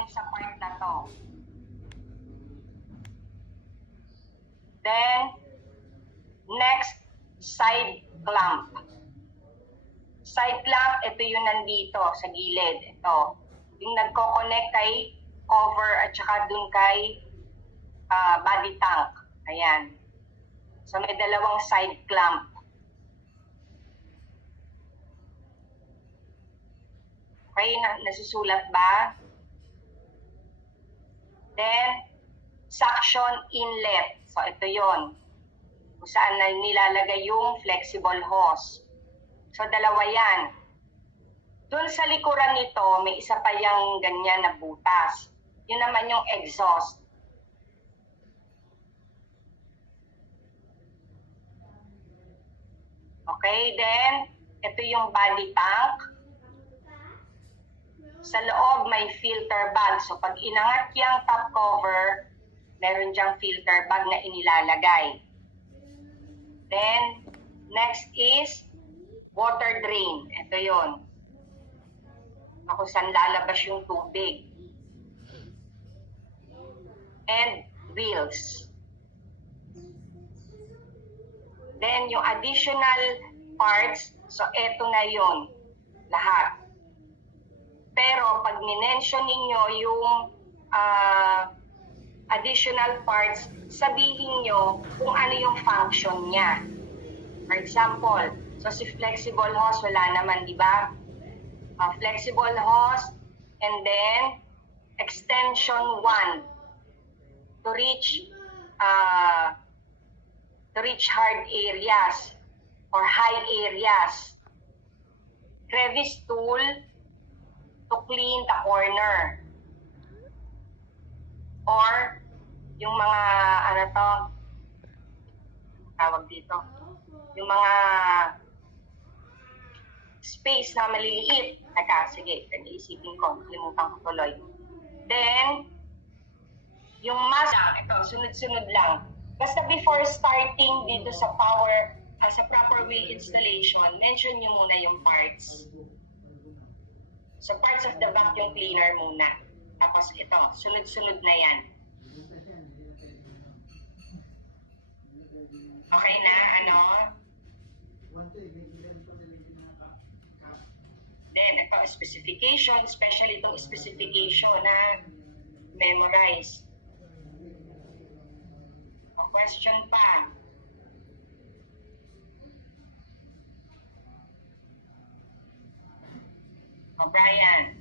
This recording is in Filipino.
natin sa part na to. Then, next, side clamp. Side clamp, ito yung nandito sa gilid. Ito. Yung nagko-connect kay cover at saka dun kay body tank. Ayan. So, may dalawang side clamp. Okay, nasusulat ba? Then, suction inlet. So, ito yon, kung saan na nilalagay yung flexible hose. So, dalawa yan. Doon sa likuran nito, may isa pa yung ganyan na butas. Yun naman yung exhaust. Okay, then, ito yung body tank. Sa loob, may filter bag. So, pag inangat yung top cover, meron dyang filter bag na inilalagay. Then, next is water drain. Ito yun. Kung saan lalabas yung tubig. And wheels. Then, yung additional parts, so eto na yun. Lahat. Pero, pag minention ninyo yung additional parts, sabihin nyo kung ano yung function niya. For example, so si flexible hose, wala naman, di ba? Flexible hose, and then extension 1 to reach hard areas or high areas. Crevice tool to clean the corner. Or yung mga, ano to, tawag dito, yung mga space na maliliit. Teka, sige, isipin ko, limutan ko tuloy. Then, yung mask, ito, sunod-sunod lang. Basta before starting dito sa power, sa proper wheel installation, mention nyo muna yung parts. So, parts of the vacuum cleaner muna. Tapos ito, sunod-sunod na yan. Okay na, ano? Then, ito, specification, especially itong specification na memorize. O, question pa. O, Brian.